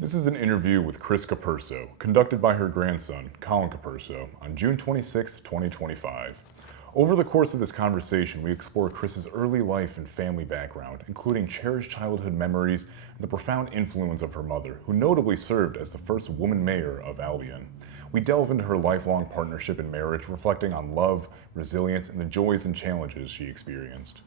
This is an interview with Chris Capurso, conducted by her grandson, Collin Capurso, on June 26, 2025. Over the course of this conversation, we explore Chris's early life and family background, including cherished childhood memories and the profound influence of her mother, who notably served as the first woman mayor of Albion. We delve into her lifelong partnership and marriage, reflecting on love, resilience, and the joys and challenges she experienced.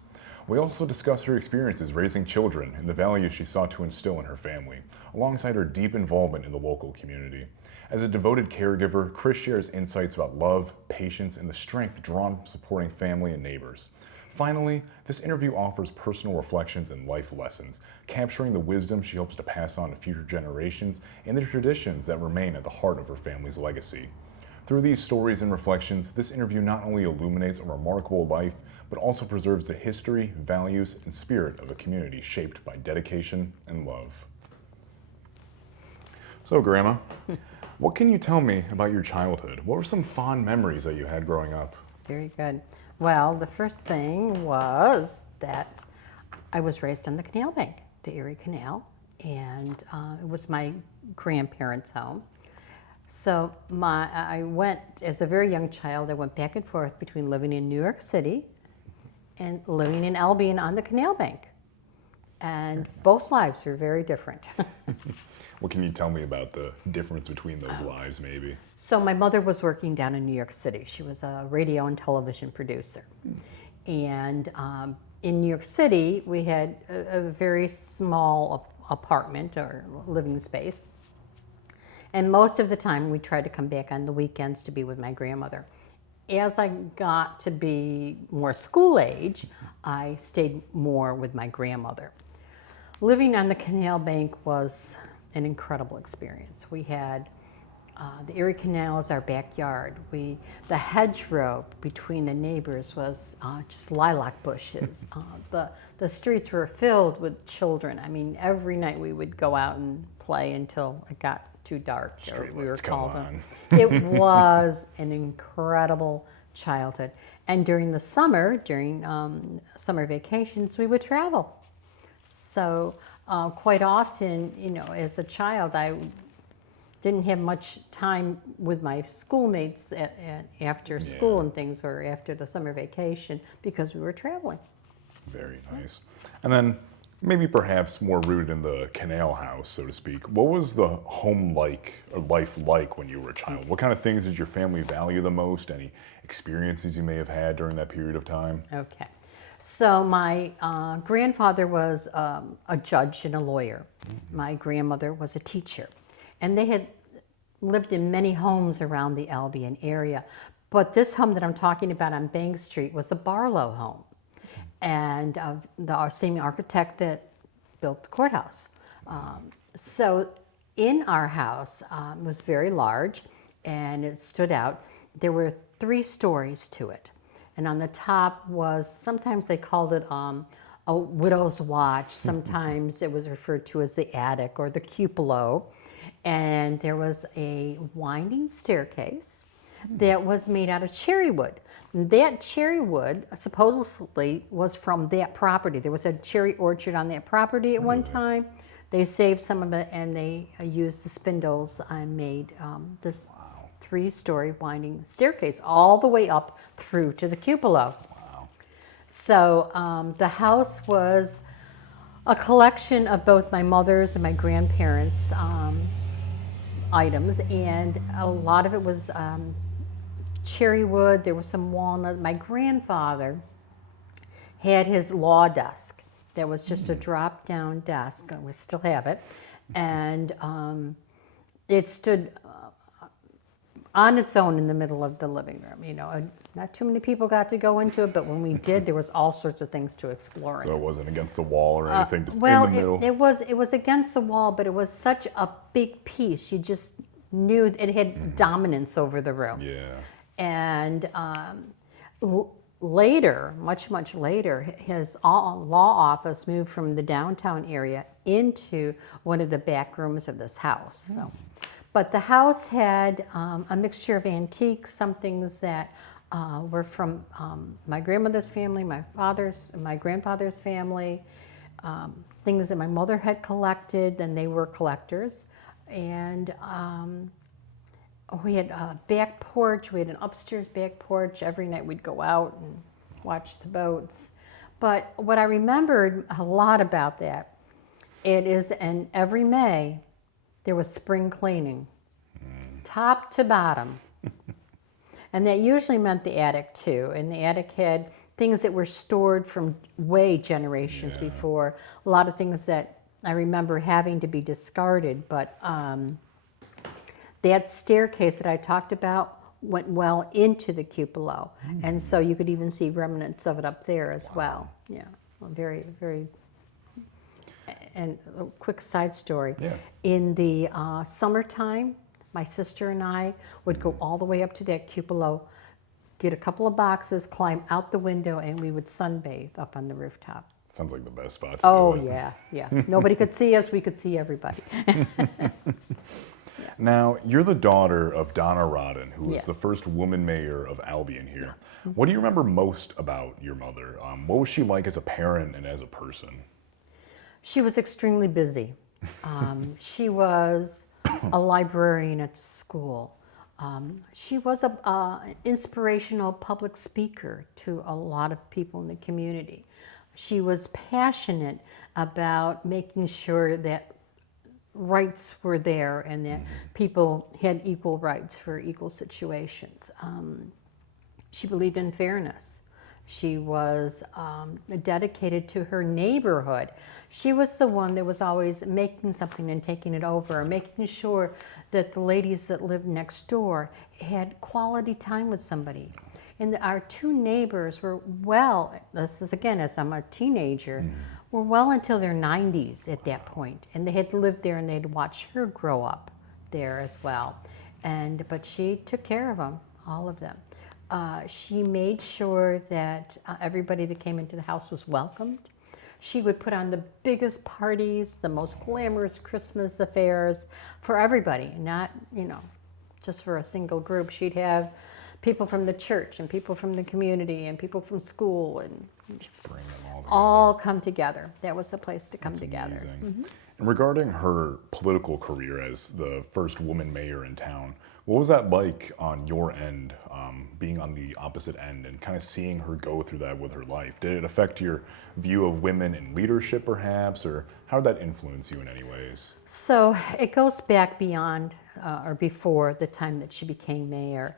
We also discuss her experiences raising children and the values she sought to instill in her family, alongside her deep involvement in the local community. As a devoted caregiver, Chris shares insights about love, patience, and the strength drawn from supporting family and neighbors. Finally, this interview offers personal reflections and life lessons, capturing the wisdom she hopes to pass on to future generations and the traditions that remain at the heart of her family's legacy. Through these stories and reflections, this interview not only illuminates a remarkable life, but also preserves the history, values, and spirit of a community shaped by dedication and love. So, Grandma, what can you tell me about your childhood? What were some fond memories that you had growing up? Very good. Well, the first thing was that I was raised on the canal bank, the Erie Canal, and it was my grandparents' home. So I went, as a very young child, I went back and forth between living in New York City and living in Albion on the canal bank. And both lives were very different. What can you tell me about the difference between those lives, maybe? So my mother was working down in New York City. She was a radio and television producer. And in New York City, we had a very small apartment or living space. And most of the time, we tried to come back on the weekends to be with my grandmother. As I got to be more school age, I stayed more with my grandmother. Living on the canal bank was an incredible experience. We had the Erie Canal as our backyard. The hedgerow between the neighbors was just lilac bushes. The streets were filled with children. I mean, every night we would go out and play until it got too dark. We were called on. It was an incredible childhood. And during the summer, during summer vacations, we would travel. So quite often, as a child, I didn't have much time with my schoolmates after school and things, or after the summer vacation, because we were traveling. Very nice. And then maybe perhaps more rooted in the canal house, so to speak. What was the home like, or life like, when you were a child? What kind of things did your family value the most? Any experiences you may have had during that period of time? Okay. So my grandfather was a judge and a lawyer. My grandmother was a teacher. And they had lived in many homes around the Albion area. But this home that I'm talking about on Bank Street was a Barlow home. And the same architect that built the courthouse. So in our house, it was very large, and it stood out. There were 3 stories to it. And on the top was, sometimes they called it a widow's watch. Sometimes it was referred to as the attic or the cupola. And there was a winding staircase that was made out of cherry wood. That cherry wood supposedly was from that property. There was a cherry orchard on that property at one time. They saved some of it, and they used the spindles and made this 3-story winding staircase all the way up through to the cupola. Wow. So the house was a collection of both my mother's and my grandparents' items, and a lot of it was cherry wood. There was some walnut. My grandfather had his law desk. That was just a drop-down desk. We still have it, and it stood on its own in the middle of the living room. Not too many people got to go into it, but when we did, there was all sorts of things to explore. So it wasn't against the wall or anything, just well, in the middle? It was against the wall, but it was such a big piece. You just knew it had dominance over the room. Yeah. And later, much later, his law office moved from the downtown area into one of the back rooms of this house. So, but the house had a mixture of antiques, some things that were from my grandmother's family, my grandfather's family, things that my mother had collected, and they were collectors. And we had a back porch. We had an upstairs back porch. Every night we'd go out and watch the boats. But what I remembered a lot about that, it is, and every May, there was spring cleaning, top to bottom. And that usually meant the attic too. And the attic had things that were stored from way generations before. A lot of things that I remember having to be discarded. But that staircase that I talked about went well into the cupola. And so you could even see remnants of it up there as well. Yeah, well, very, very. And a quick side story. Yeah. In the summertime, my sister and I would go all the way up to that cupola, get a couple of boxes, climb out the window, and we would sunbathe up on the rooftop. Sounds like the best spot to Oh, do it. yeah, yeah. Nobody could see us, we could see everybody. Now, you're the daughter of Donna Rodden, who was Yes. the first woman mayor of Albion here. What do you remember most about your mother? What was she like as a parent and as a person? She was extremely busy. She was a librarian at the school. She was an inspirational public speaker to a lot of people in the community. She was passionate about making sure that rights were there and that people had equal rights for equal situations. She believed in fairness. She was dedicated to her neighborhood. She was the one that was always making something and taking it over, making sure that the ladies that lived next door had quality time with somebody. And our two neighbors were this is again as I'm a teenager, were well until their 90s at that point. And they had lived there and they'd watched her grow up there as well. But she took care of them, all of them. She made sure that everybody that came into the house was welcomed. She would put on the biggest parties, the most glamorous Christmas affairs for everybody, not, just for a single group. She'd have people from the church and people from the community and people from school and Bring them all come together. That was a place to come That's together. amazing. And regarding her political career as the first woman mayor in town, what was that like on your end, being on the opposite end and kind of seeing her go through that with her life? Did it affect your view of women in leadership perhaps, or how did that influence you in any ways? So it goes back beyond or before the time that she became mayor.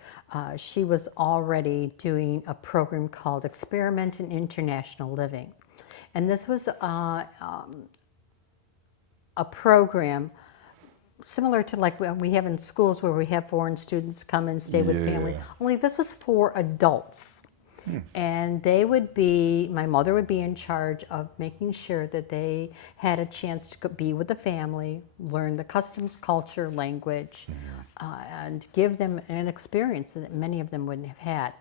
She was already doing a program called Experiment in International Living. And this was a program similar to like we have in schools where we have foreign students come and stay with family. Only this was for adults. And my mother would be in charge of making sure that they had a chance to be with the family, learn the customs, culture, language, and give them an experience that many of them wouldn't have had.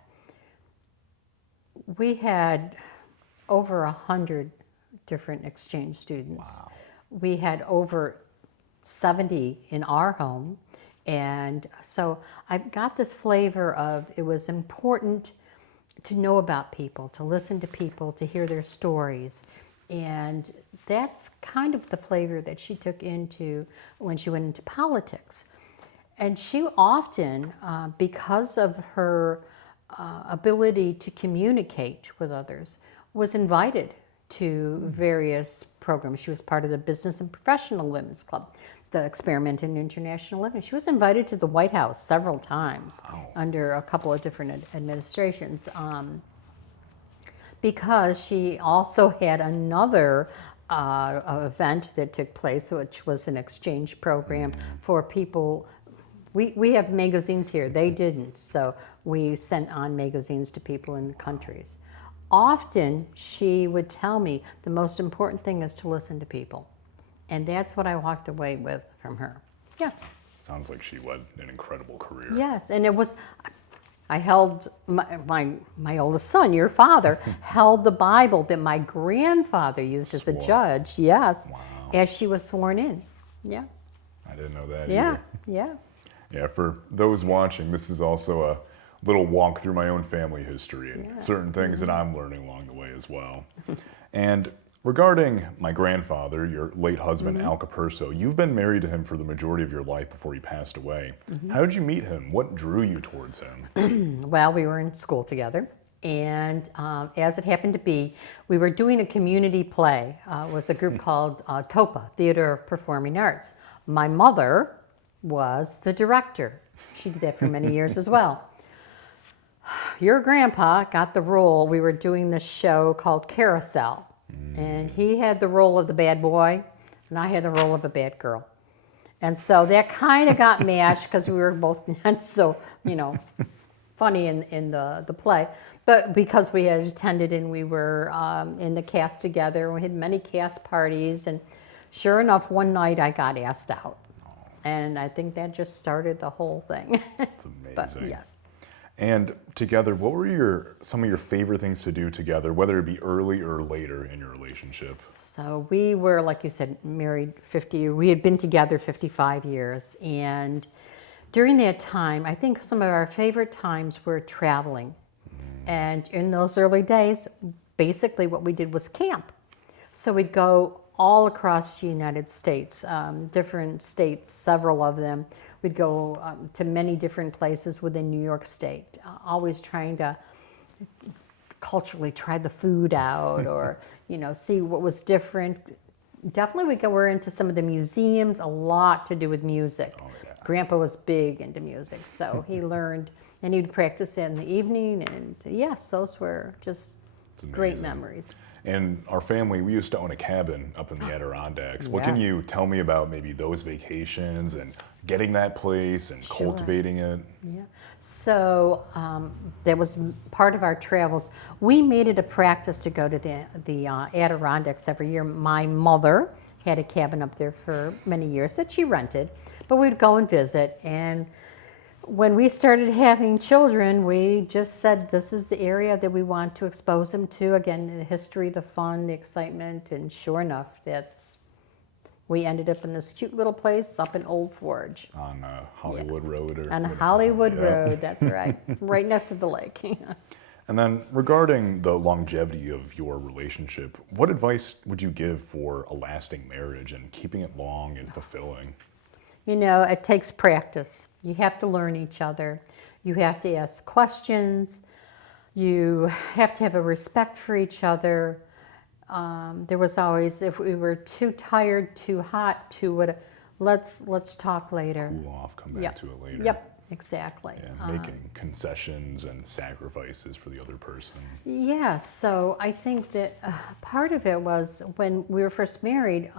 We had over 100 different exchange students. Wow. We had over 70 in our home. And so I got this flavor of it was important to know about people, to listen to people, to hear their stories. And that's kind of the flavor that she took into when she went into politics. And she often, because of her ability to communicate with others, was invited to various programs. She was part of the Business and Professional Women's Club, the Experiment in International Living. She was invited to the White House several times under a couple of different administrations because she also had another event that took place, which was an exchange program for people. We have magazines here. They didn't. So we sent on magazines to people in countries. Often she would tell me the most important thing is to listen to people. And that's what I walked away with from her. Yeah. Sounds like she led an incredible career. Yes, and it was, I held, my oldest son, your father, held the Bible that my grandfather used as a judge, yes, as she was sworn in. Yeah. I didn't know that Yeah, either. yeah. Yeah, for those watching, this is also a little walk through my own family history and certain things that I'm learning along the way as well. And Regarding my grandfather, your late husband, Al Capurso, you've been married to him for the majority of your life before he passed away. How did you meet him? What drew you towards him? Well, we were in school together, and as it happened to be, we were doing a community play. It was a group called TOPA, Theater of Performing Arts. My mother was the director. She did that for many years as well. Your grandpa got the role. We were doing this show called Carousel, and he had the role of the bad boy, and I had the role of the bad girl. And so that kind of got matched because we were both not so, funny in the play. But because we had attended and we were in the cast together, we had many cast parties, and sure enough, one night I got asked out. And I think that just started the whole thing. It's amazing. But yes. And together, what were some of your favorite things to do together, whether it be early or later in your relationship? So we were, like you said, married 50, we had been together 55 years. And during that time, I think some of our favorite times were traveling. And in those early days, basically what we did was camp. So we'd go all across the United States, different states, several of them. We'd go to many different places within New York State, always trying to culturally try the food out or, see what was different. Definitely we're into some of the museums, a lot to do with music. Oh, yeah. Grandpa was big into music, so he learned, and he'd practice in the evening, and yes, those were just great memories. And our family, we used to own a cabin up in the Adirondacks. What can Yeah. you tell me about maybe those vacations and getting that place and Sure. cultivating it? Yeah. So that was part of our travels. We made it a practice to go to the Adirondacks every year. My mother had a cabin up there for many years that she rented, but we'd go and visit. And when we started having children, we just said this is the area that we want to expose them to. Again, the history, the fun, the excitement, and sure enough, we ended up in this cute little place up in Old Forge. On Hollywood Road or On whatever. Hollywood Yeah. Road, that's right, right next to the lake. And then regarding the longevity of your relationship, what advice would you give for a lasting marriage and keeping it long and fulfilling? It takes practice. You have to learn each other. You have to ask questions. You have to have a respect for each other. There was always, if we were too tired, too hot, let's talk later. Cool off, come back Yep. to it later. Yep, exactly. And making concessions and sacrifices for the other person. Yeah, so I think that part of it was when we were first married,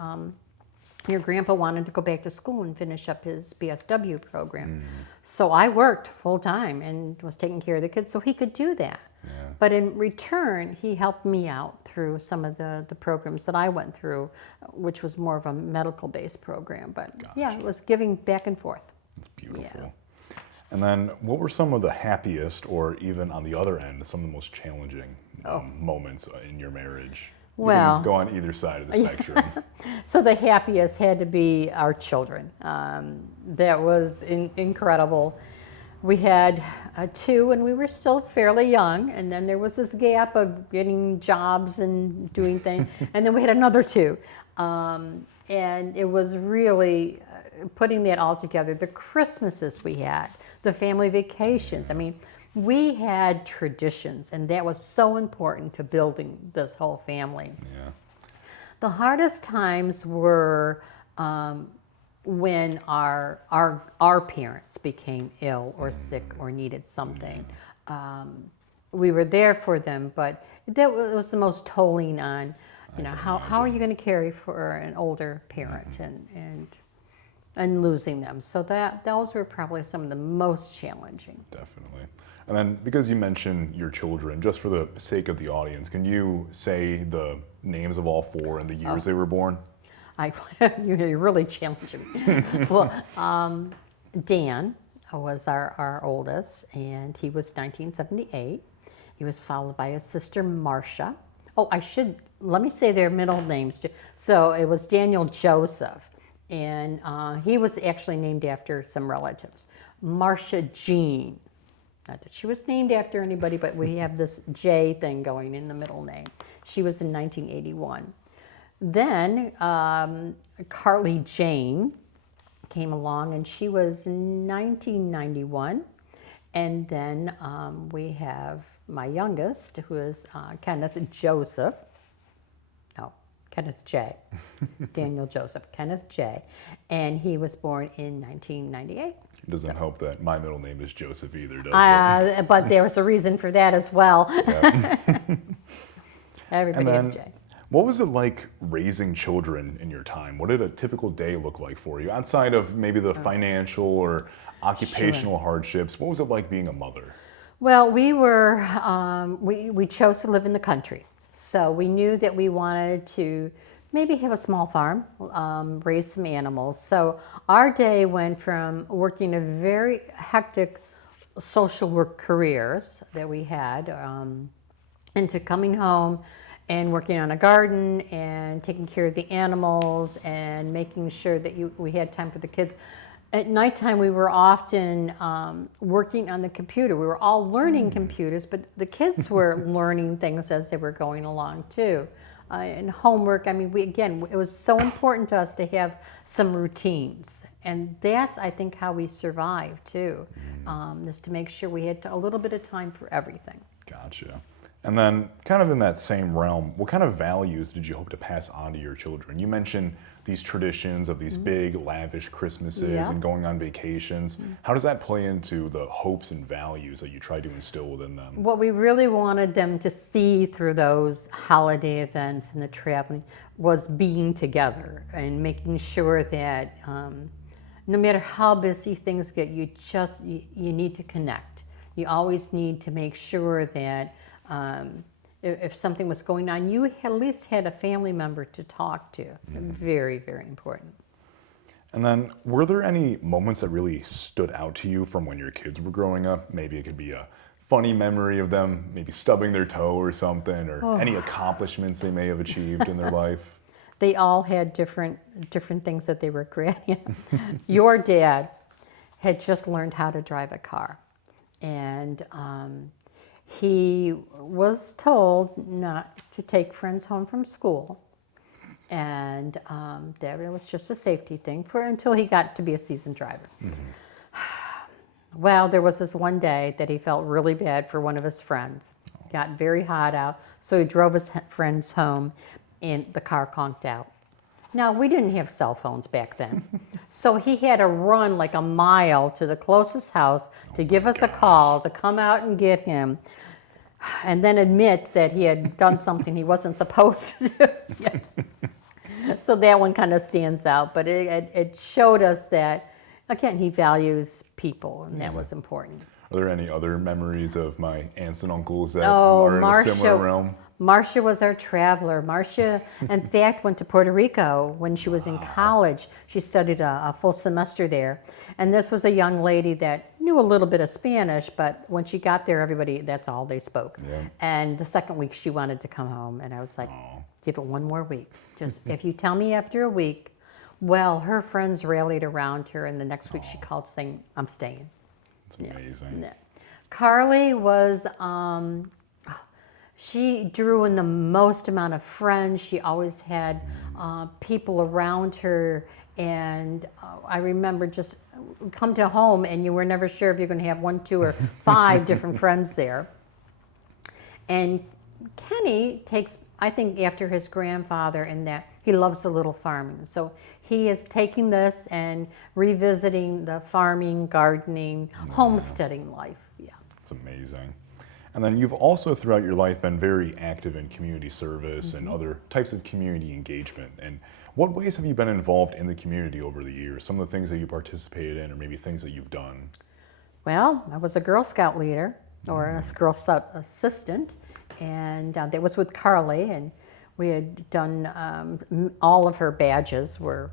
your grandpa wanted to go back to school and finish up his BSW program. So I worked full time and was taking care of the kids so he could do that. Yeah. But in return, he helped me out through some of the programs that I went through, which was more of a medical-based program. But yeah, it was giving back and forth. It's beautiful. Yeah. And then what were some of the happiest, or even on the other end, some of the most challenging moments in your marriage? You Well, can go on either side of the spectrum. So the happiest had to be our children. That was incredible. We had two when we were still fairly young, and then there was this gap of getting jobs and doing things, and then we had another two. And it was really putting that all together. The Christmases we had, the family vacations. I mean, we had traditions, and that was so important to building this whole family. Yeah. The hardest times were when our parents became ill or sick or needed something. We were there for them, but that was the most tolling on, how are you going to care for an older parent and losing them. So those were probably some of the most challenging. Definitely. And then because you mentioned your children, just for the sake of the audience, can you say the names of all four and the years they were born? You're really challenging me. Well, Dan was our oldest, and he was 1978. He was followed by his sister Marcia. Oh, let me say their middle names too. So it was Daniel Joseph, and he was actually named after some relatives. Marcia Jean. Not that she was named after anybody, but we have this J thing going in the middle name. She was in 1981. Then Carly Jane came along, and she was 1991. And then we have my youngest, who is Kenneth Joseph. No, Kenneth J. Daniel Joseph, Kenneth J. And he was born in 1998. It doesn't help that my middle name is Joseph either, does it? But there was a reason for that as well. Everybody had a J. What was it like raising children in your time? What did a typical day look like for you? Outside of maybe the financial or occupational hardships, what was it like being a mother? Well, we were, we chose to live in the country. So we knew that we wanted to maybe have a small farm, raise some animals. So our day went from working a very hectic social work careers that we had into coming home and working on a garden and taking care of the animals and making sure that we had time for the kids. At nighttime, we were often working on the computer. We were all learning computers, but the kids were learning things as they were going along too. And homework, I mean, it was so important to us to have some routines. And that's, I think, how we survived too, is to make sure we had a little bit of time for everything. Gotcha. And then kind of in that same realm, what kind of values did you hope to pass on to your children? You mentioned these traditions of these big, lavish Christmases and going on vacations. How does that play into the hopes and values that you try to instill within them? What we really wanted them to see through those holiday events and the traveling was being together and making sure that no matter how busy things get, you need to connect. You always need to make sure that if something was going on, you at least had a family member to talk to. Very, very important. And then, were there any moments that really stood out to you from when your kids were growing up? Maybe it could be a funny memory of them maybe stubbing their toe or something, or any accomplishments they may have achieved in their life. They all had different things that they were regretting. Your dad had just learned how to drive a car, and he was told not to take friends home from school, and that was just a safety thing until he got to be a seasoned driver. Well, there was this one day that he felt really bad for one of his friends. Got very hot out, so he drove his friends home, and the car conked out. Now, we didn't have cell phones back then, so he had to run like a mile to the closest house to give us a call to come out and get him, and then admit that he had done something he wasn't supposed to do. So that one kind of stands out, but it showed us that, again, he values people, and that was important. Are there any other memories of my aunts and uncles that are in a similar realm? Marcia was our traveler. Marcia, in fact, went to Puerto Rico when she was in college. She studied a full semester there. And this was a young lady that knew a little bit of Spanish, but when she got there, everybody, that's all they spoke. Yeah. And the second week, she wanted to come home. And I was like, give it one more week. Just if you tell me after a week. Well, her friends rallied around her, and the next week she called saying, I'm staying. That's amazing. Yeah. Carly was, she drew in the most amount of friends. She always had people around her. And I remember just come to home and you were never sure if you're going to have 1, 2, or 5 different friends there. And Kenny takes, I think, after his grandfather in that he loves the little farming. So he is taking this and revisiting the farming, gardening, homesteading life. Yeah. It's amazing. And then you've also throughout your life been very active in community service and other types of community engagement. And what ways have you been involved in the community over the years? Some of the things that you participated in, or maybe things that you've done? Well, I was a Girl Scout leader, or a Girl Scout assistant, and that was with Carly, and we had done, all of her badges were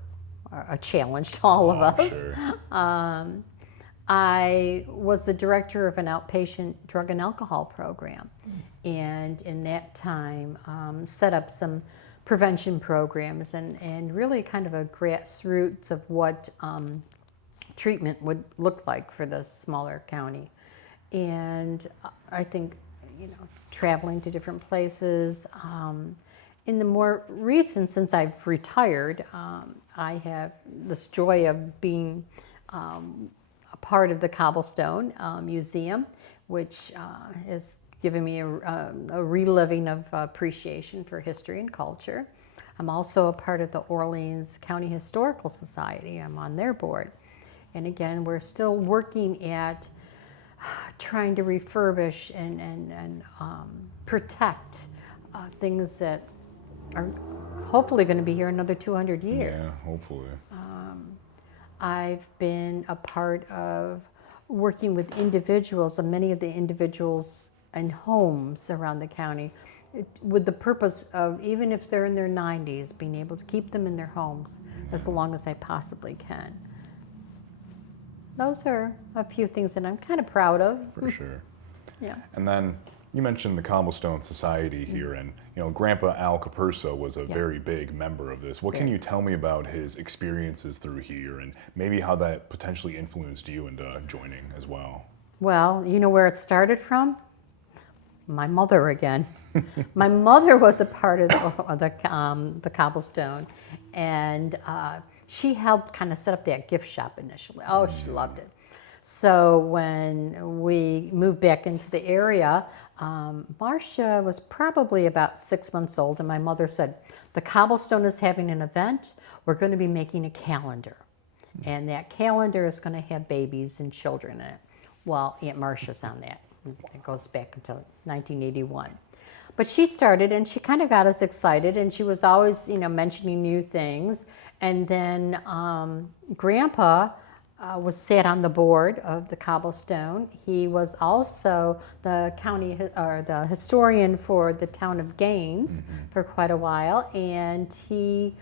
a challenge to all of us. Sure. I was the director of an outpatient drug and alcohol program, and in that time set up some prevention programs and really kind of a grassroots of what treatment would look like for the smaller county. And I think, traveling to different places, in the more recent, since I've retired, I have this joy of being a part of the Cobblestone Museum, which has given me a reliving of appreciation for history and culture. I'm also a part of the Orleans County Historical Society. I'm on their board. And again, we're still working at trying to refurbish and protect things that are hopefully going to be here another 200 years. Yeah, hopefully. I've been a part of working with individuals, and many of the individuals in homes around the county, with the purpose of, even if they're in their 90s, being able to keep them in their homes as long as I possibly can. Those are a few things that I'm kind of proud of. For sure. Yeah. And then you mentioned the Cobblestone Society here, and Grandpa Al Capurso was a very big member of this. What can you tell me about his experiences through here, and maybe how that potentially influenced you into joining as well? Well, you know where it started from? My mother again. My mother was a part of the Cobblestone, and she helped kind of set up that gift shop initially. Oh, she loved it. So when we moved back into the area, Marcia was probably about 6 months old, and my mother said, the Cobblestone is having an event. We're going to be making a calendar, and that calendar is going to have babies and children in it. Well, Aunt Marcia's on that. It goes back until 1981. But she started, and she kind of got us excited, and she was always, mentioning new things. And then Grandpa sat on the board of the Cobblestone. He was also the the historian for the town of Gaines for quite a while, and he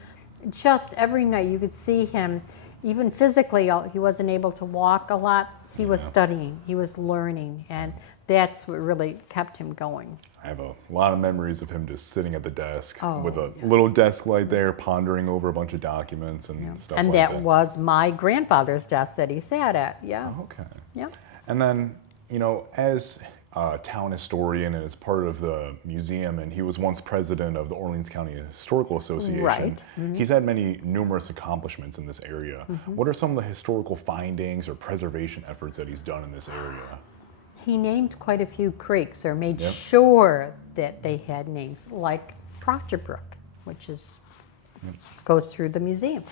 just every night you could see him, even physically, he wasn't able to walk a lot. He was studying, he was learning, and that's what really kept him going. I have a lot of memories of him just sitting at the desk with a yes. little desk light there, pondering over a bunch of documents and stuff And like that that. was my grandfather's desk that he sat at, Okay. Yeah. And then, as a town historian and as part of the museum, and he was once president of the Orleans County Historical Association. Right. He's had numerous accomplishments in this area. What are some of the historical findings or preservation efforts that he's done in this area? He named quite a few creeks, or made sure that they had names, like Proctor Brook, which goes through the museum.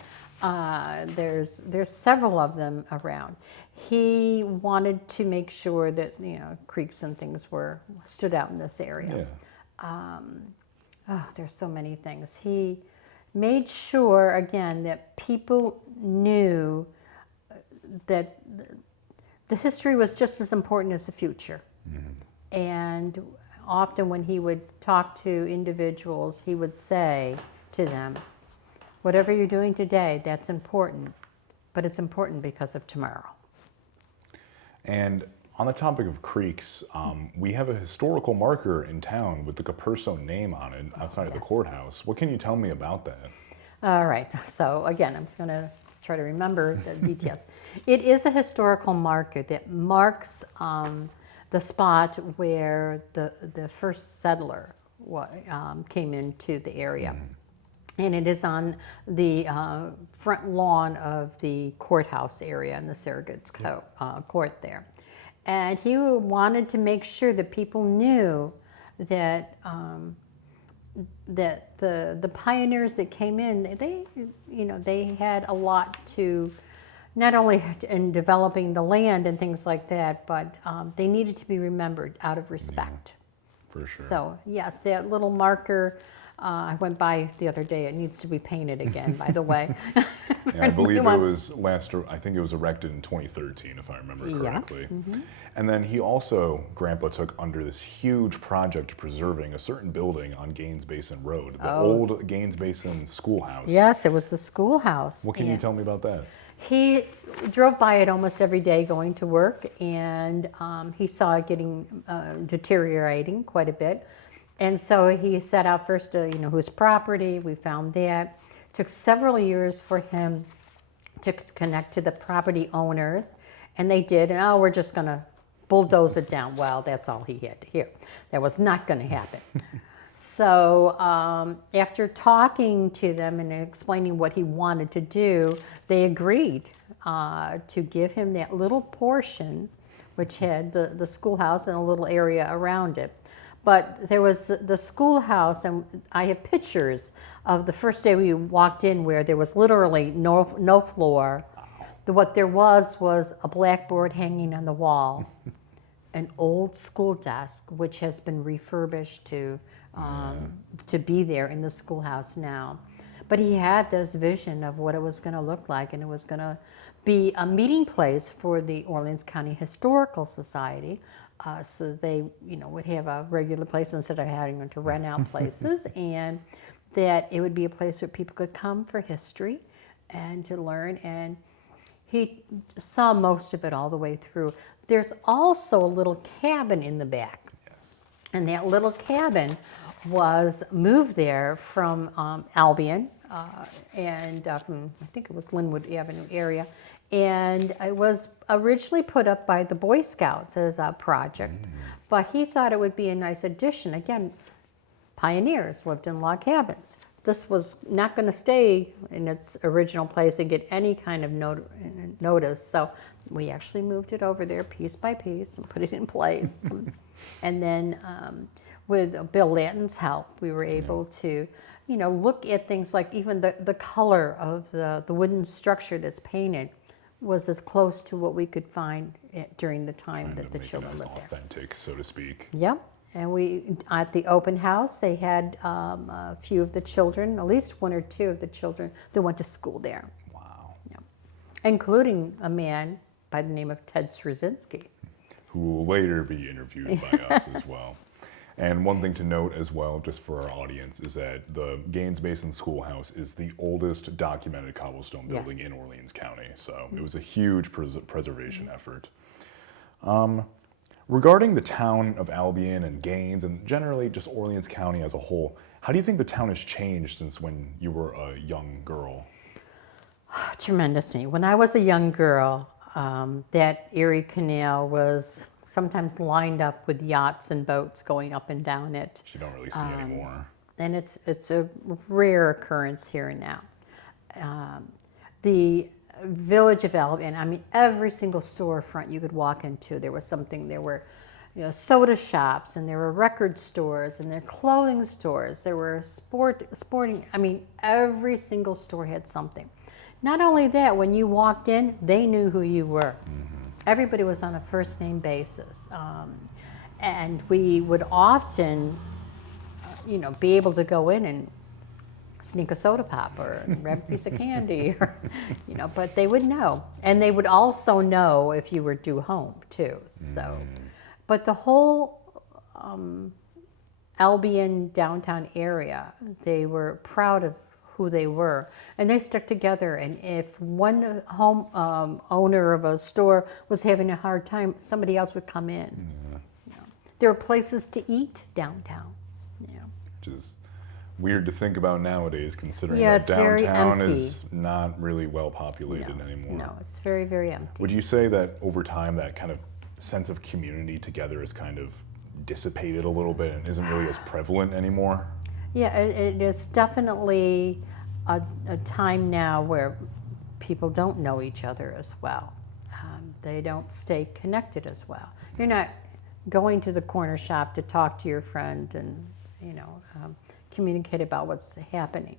There's several of them around. He wanted to make sure that creeks and things stood out in this area. There's so many things. He made sure again that people knew that the history was just as important as the future. And often when he would talk to individuals, he would say to them, whatever you're doing today, that's important, but it's important because of tomorrow. And on the topic of creeks, we have a historical marker in town with the Capurso name on it outside of the courthouse. What can you tell me about that? All right, so again, I'm going to try to remember the details. It is a historical marker that marks the spot where the first settler came into the area. And it is on the front lawn of the courthouse area in the Surrogates Court there. And he wanted to make sure that people knew that that the pioneers that came in, they had a lot to, not only in developing the land and things like that, but they needed to be remembered out of respect. Yeah, for sure. So yes, that little marker, I went by the other day. It needs to be painted again, by the way. I believe it was erected in 2013, if I remember correctly. And then Grandpa took under this huge project preserving a certain building on Gaines Basin Road, the old Gaines Basin schoolhouse. Yes, it was the schoolhouse. What can you tell me about that? He drove by it almost every day going to work, and he saw it deteriorating quite a bit. And so he set out first to, whose property. We found that. It took several years for him to connect to the property owners, and they did. And, we're just going to bulldoze it down. Well, that's all he had to hear. That was not going to happen. So after talking to them and explaining what he wanted to do, they agreed to give him that little portion, which had the schoolhouse and a little area around it. But there was the schoolhouse, and I have pictures of the first day we walked in where there was literally no floor. What there was a blackboard hanging on the wall, an old school desk, which has been refurbished to be there in the schoolhouse now. But he had this vision of what it was going to look like, and it was going to be a meeting place for the Orleans County Historical Society. So they, would have a regular place instead of having to rent out places, and that it would be a place where people could come for history and to learn. And he saw most of it all the way through. There's also a little cabin in the back, and that little cabin was moved there from Albion and from, I think it was Linwood Avenue area. And it was originally put up by the Boy Scouts as a project, but he thought it would be a nice addition. Again, pioneers lived in log cabins. This was not going to stay in its original place and get any kind of notice, so we actually moved it over there piece by piece and put it in place. And then with Bill Lanton's help, we were able to, look at things like even the color of the wooden structure that's painted was as close to what we could find during the time that the children lived there. Authentic, so to speak. Yep. And we, at the open house, they had a few of the children, at least one or two of the children that went to school there. Wow. Yep. Including a man by the name of Ted Srzinski. Who will later be interviewed by us as well. And one thing to note as well, just for our audience, is that the Gaines Basin Schoolhouse is the oldest documented cobblestone building in Orleans County. So it was a huge preservation effort. Regarding the town of Albion and Gaines, and generally just Orleans County as a whole, how do you think the town has changed since when you were a young girl? Tremendously. When I was a young girl, that Erie Canal was sometimes lined up with yachts and boats going up and down it. You don't really see anymore. And it's a rare occurrence here and now. The village of Albion, I mean, every single storefront you could walk into, there was something. There were soda shops, and there were record stores, and there were clothing stores, there were sporting, I mean, every single store had something. Not only that, when you walked in, they knew who you were. Everybody was on a first name basis. And we would often, be able to go in and sneak a soda pop or grab a piece of candy, or, but they would know. And they would also know if you were due home too. So, but the whole Albion downtown area, they were proud of who they were, and they stuck together. And if one home owner of a store was having a hard time, somebody else would come in. There were places to eat downtown. Which is weird to think about nowadays, considering Yeah, that it's very downtown empty. is not really well populated anymore. No, it's very, very empty. Would you say that over time that kind of sense of community together is kind of dissipated a little bit and isn't really as prevalent anymore? Yeah, it is definitely a time now where people don't know each other as well. They don't stay connected as well. You're not going to the corner shop to talk to your friend and, communicate about what's happening.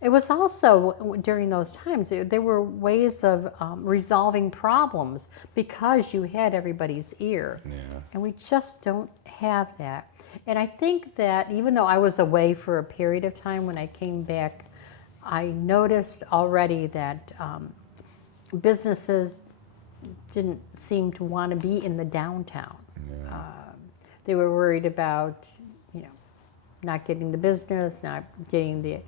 It was also, during those times, there were ways of resolving problems because you had everybody's ear. And we just don't have that. And I think that even though I was away for a period of time, when I came back, I noticed already that businesses didn't seem to want to be in the downtown. They were worried about, not getting the business, not getting the...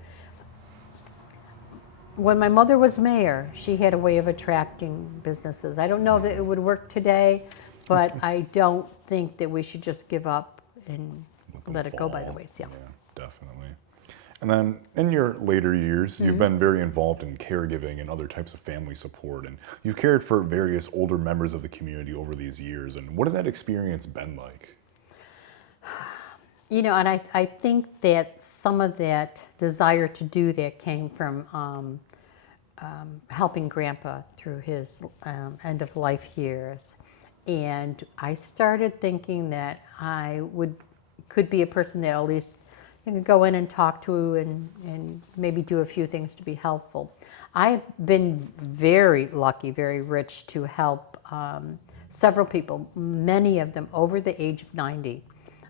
When my mother was mayor, she had a way of attracting businesses. I don't know that it would work today, but I don't think that we should just give up and let it go by the wayside. Yeah, definitely. And then in your later years, you've been very involved in caregiving and other types of family support, and you've cared for various older members of the community over these years. And what has that experience been like? And I think that some of that desire to do that came from helping Grandpa through his end of life years. And I started thinking that could be a person that at least you could go in and talk to and maybe do a few things to be helpful. I've been very lucky, very rich to help several people, many of them over the age of 90.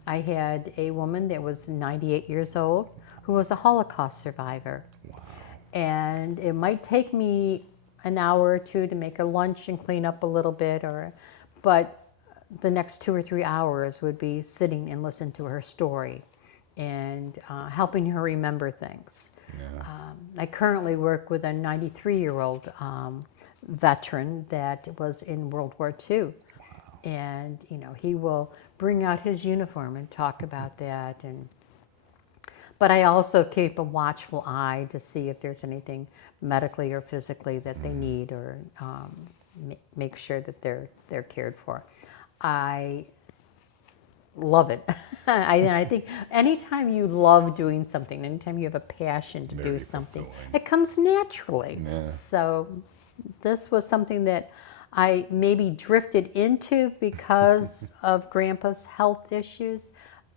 I had a woman that was 98 years old who was a Holocaust survivor. And it might take me an hour or two to make her lunch and clean up a little bit, but the next 2 or 3 hours would be sitting and listening to her story and helping her remember things. Yeah. I currently work with a 93-year-old veteran that was in World War II. And he will bring out his uniform and talk about that. But I also keep a watchful eye to see if there's anything medically or physically that they need, or make sure that they're cared for. I love it. And I think anytime you love doing something, anytime you have a passion to Very do something, fulfilling. it comes naturally. Yeah. So this was something that I maybe drifted into because of Grandpa's health issues,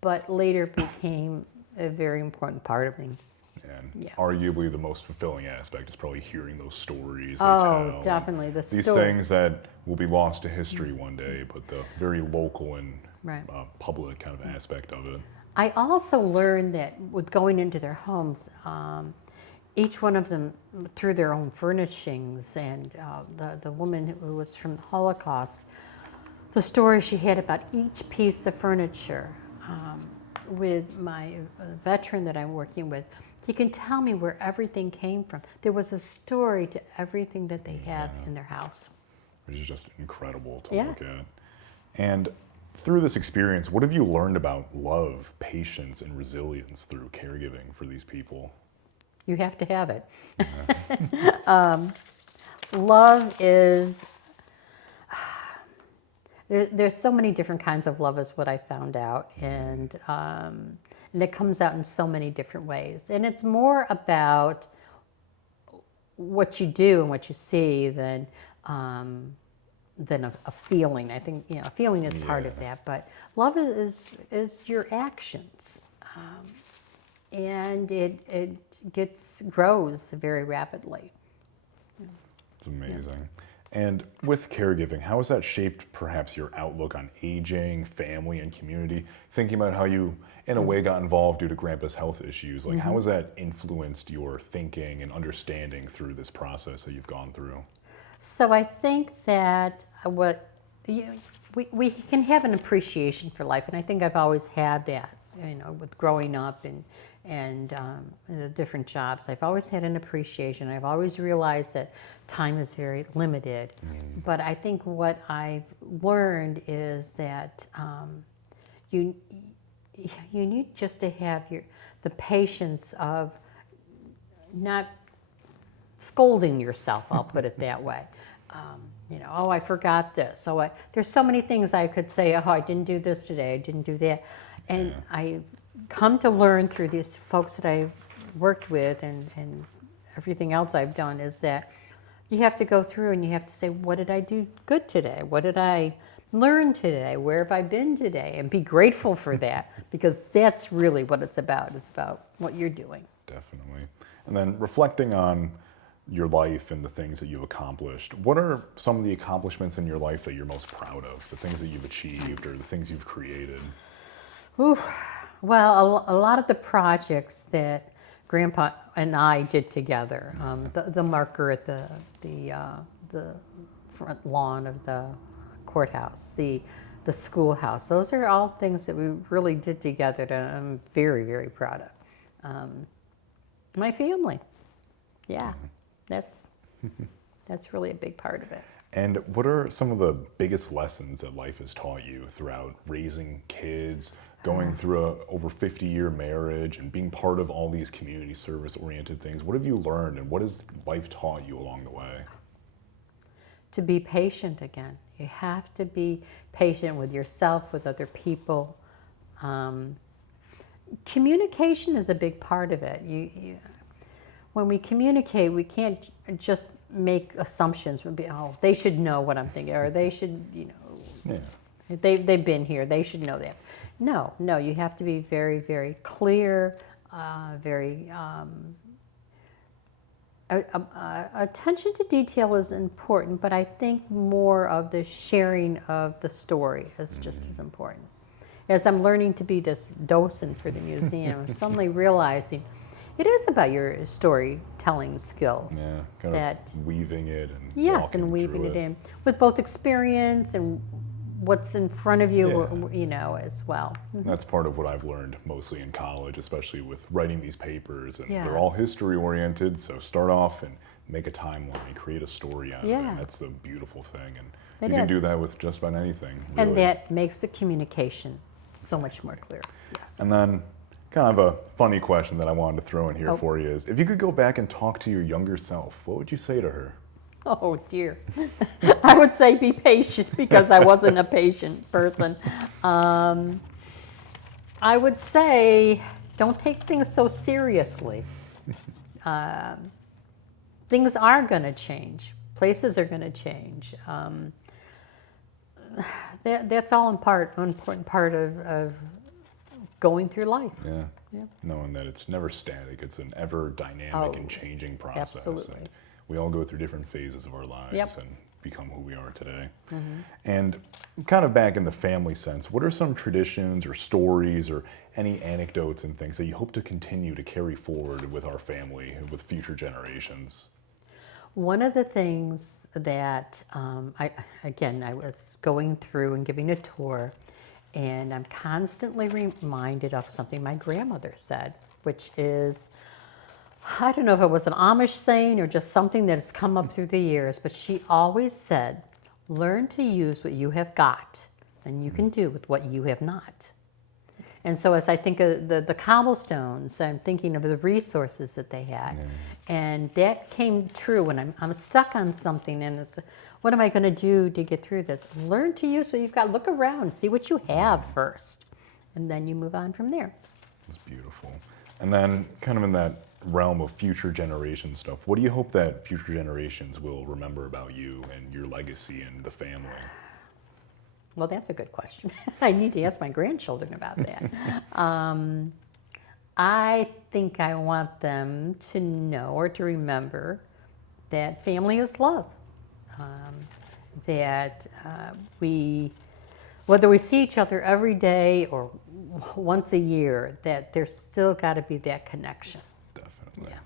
but later became a very important part of me. And Yeah. arguably the most fulfilling aspect is probably hearing those stories they Oh, tell. and definitely. The these story. things that will be lost to history one day, but the very local and Right. public kind of aspect of it. I also learned that with going into their homes, each one of them threw their own furnishings, and the woman who was from the Holocaust, the story she had about each piece of furniture. With my veteran that I'm working with, he can tell me where everything came from. There was a story to everything that they have in their house. Which is just incredible to look Yes. at. And through this experience, what have you learned about love, patience, and resilience through caregiving for these people? You have to have it. Love is, there's so many different kinds of love is what I found out. And it comes out in so many different ways. And it's more about what you do and what you see than a feeling. I think a feeling is part of that, but love is your actions, and it grows very rapidly. It's amazing. And with caregiving, how has that shaped perhaps your outlook on aging, family, and community? Thinking about how you, in a way, got involved due to Grandpa's health issues, like how has that influenced your thinking and understanding through this process that you've gone through? So I think that we can have an appreciation for life, and I think I've always had that. With growing up and the different jobs, I've always had an appreciation. I've always realized that time is very limited. But I think what I've learned is that you need just to have the patience of not scolding yourself, I'll put it that way. Oh, I forgot this. There's so many things I could say, oh, I didn't do this today, I didn't do that. And I've come to learn through these folks that I've worked with and everything else I've done is that you have to go through and you have to say, what did I do good today? What did I learn today? Where have I been today? And be grateful for that, because that's really what it's about. It's about what you're doing. Definitely. And then reflecting on your life and the things that you've accomplished, what are some of the accomplishments in your life that you're most proud of? The things that you've achieved or the things you've created? Ooh, well, a lot of the projects that Grandpa and I did together, the marker at the front lawn of the courthouse, the schoolhouse, those are all things that we really did together that I'm very, very proud of. My family, yeah, that's really a big part of it. And what are some of the biggest lessons that life has taught you throughout raising kids, going through a over 50-year marriage, and being part of all these community service-oriented things? What have you learned, and what has life taught you along the way? To be patient again. You have to be patient with yourself, with other people. Communication is a big part of it. When we communicate, we can't just make assumptions. We'll be, oh, they should know what I'm thinking, or they should, Yeah. they've been here, they should know that. No, you have to be very, very clear, very, attention to detail is important, but I think more of the sharing of the story is just as important. As I'm learning to be this docent for the museum, I'm suddenly realizing it is about your storytelling skills. Yeah, kind of weaving it and Yes, walking and weaving through it in with both experience and what's in front of you, as well. That's part of what I've learned mostly in college, especially with writing these papers. And Yeah. they're all history oriented, so start off and make a timeline, create a story out of it. Yeah. And that's the beautiful thing. And It you can is. do that with just about anything. Really. And that makes the communication so much more clear. Yes. And then, kind of a funny question that I wanted to throw in here Oh. for you is, if you could go back and talk to your younger self, what would you say to her? Oh dear. I would say be patient because I wasn't a patient person. I would say don't take things so seriously. Things are going to change. Places are going to change. That's all an important part of going through life. Yeah. Yeah. Knowing that it's never static, it's an ever dynamic and changing process. absolutely. And we all go through different phases of our lives Yep. and become who we are today. And kind of back in the family sense, what are some traditions or stories or any anecdotes and things that you hope to continue to carry forward with our family, with future generations? One of the things that I was going through and giving a tour, and I'm constantly reminded of something my grandmother said, which is, I don't know if it was an Amish saying or just something that has come up through the years, but she always said, learn to use what you have got and you can do with what you have not. And so as I think of the cobblestones, I'm thinking of the resources that they had. And that came true when I'm stuck on something and it's, what am I going to do to get through this? Learn to use what you've got. Look around, see what you have first, and then you move on from there. That's beautiful. And then kind of in that realm of future generation stuff, what do you hope that future generations will remember about you and your legacy and the family? Well, that's a good question. I need to ask my grandchildren about that. I think I want them to know or to remember that family is love. That whether we see each other every day or once a year, that there's still got to be that connection. Definitely. Yeah.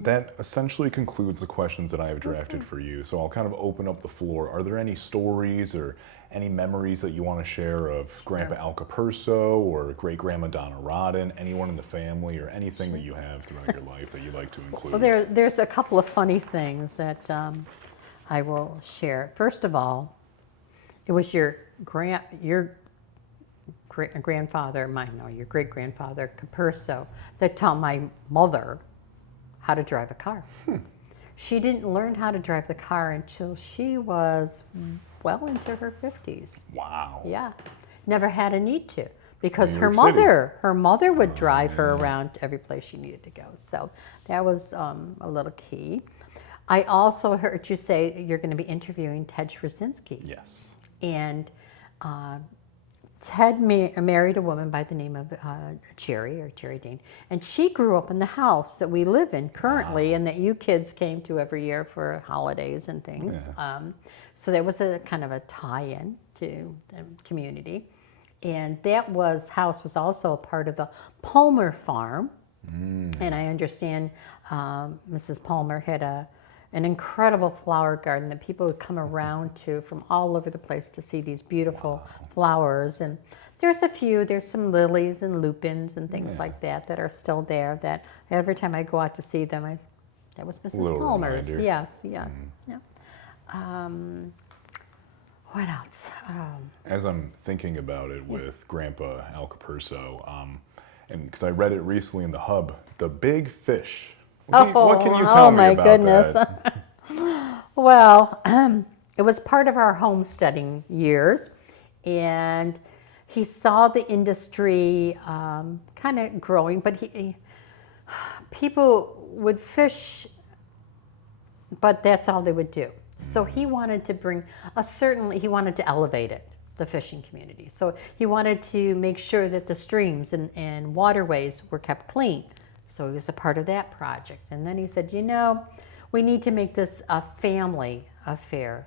That essentially concludes the questions that I have drafted for you. So I'll kind of open up the floor. Are there any stories or any memories that you want to share of Grandpa Al Capurso or Great Grandma Donna Rodden, anyone in the family, or anything that you have throughout your life that you'd like to include? Well, there's a couple of funny things that I will share. First of all, it was your great-grandfather Capurso that taught my mother how to drive a car. She didn't learn how to drive the car until she was well into her 50s. Wow. Yeah, never had a need to because New her York City. mother would drive her around to every place she needed to go. So that was a little key. I also heard you say you're going to be interviewing Ted Straczynski. Yes. And Ted married a woman by the name of Cherry Dean, and she grew up in the house that we live in currently, and that you kids came to every year for holidays and things. Yeah. So there was a kind of a tie-in to the community, and that house was also a part of the Palmer farm, and I understand Mrs. Palmer had an incredible flower garden that people would come around to from all over the place to see these beautiful flowers. And there's some lilies and lupins and things like that are still there, that every time I go out to see them, that was Mrs. Little Palmer's. reminder. Yes, yeah. Yeah. What else? As I'm thinking about it with Grandpa Al Capurso, and because I read it recently in the Hub, the big fish. What can you tell me about goodness. that? Well, it was part of our homesteading years, and he saw the industry kind of growing, but people would fish, but that's all they would do. So he wanted to bring he wanted to elevate it, the fishing community. So he wanted to make sure that the streams and waterways were kept clean. So he was a part of that project. And then he said, we need to make this a family affair.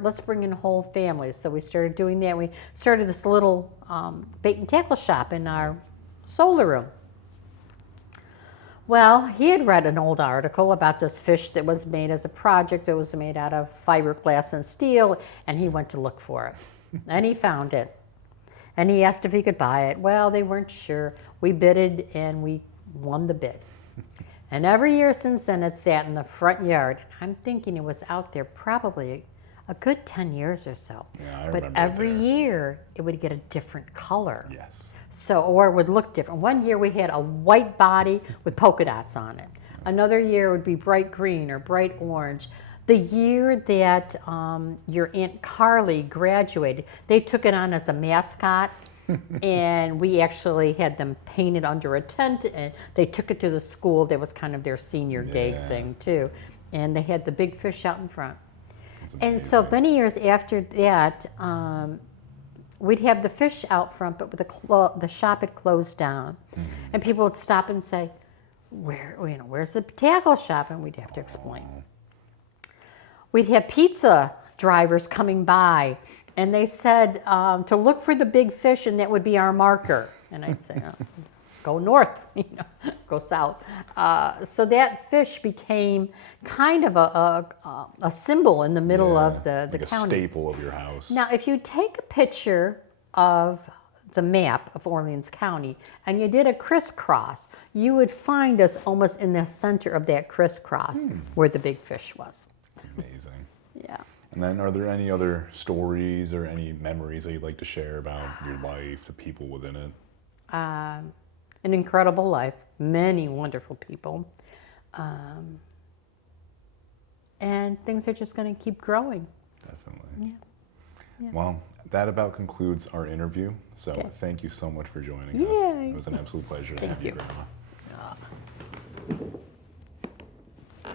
Let's bring in whole families. So we started doing that. We started this little bait and tackle shop in our solar room. Well, he had read an old article about this fish that was made as a project that was made out of fiberglass and steel, and he went to look for it. And he found it. And he asked if he could buy it. Well, they weren't sure. We bidded, and we won the bid. And every year since then, it sat in the front yard. I'm thinking it was out there probably a good 10 years or so. Yeah, I but remember every it there. year, it would get a different color. Yes. So, or it would look different. One year we had a white body with polka dots on it. Another year it would be bright green or bright orange. The year that your Aunt Carly graduated, they took it on as a mascot, and we actually had them painted under a tent, and they took it to the school. That was kind of their senior gig thing too. And they had the big fish out in front. And so many years after that, we'd have the fish out front, but the shop had closed down. And people would stop and say, where's the tackle shop? And we'd have to explain. We'd have pizza drivers coming by, and they said to look for the big fish, and that would be our marker. And I'd say, go north, go south. So that fish became kind of a symbol in the middle of the like county. A staple of your house. Now, if you take a picture of the map of Orleans County and you did a crisscross, you would find us almost in the center of that crisscross where the big fish was. Amazing. Yeah. And then are there any other stories or any memories that you'd like to share about your life, the people within it? An incredible life, many wonderful people. And things are just going to keep growing. Definitely. Yeah. Well, that about concludes our interview. So Okay. thank you so much for joining Yay. us. It was an absolute pleasure to have you, you. Grandma.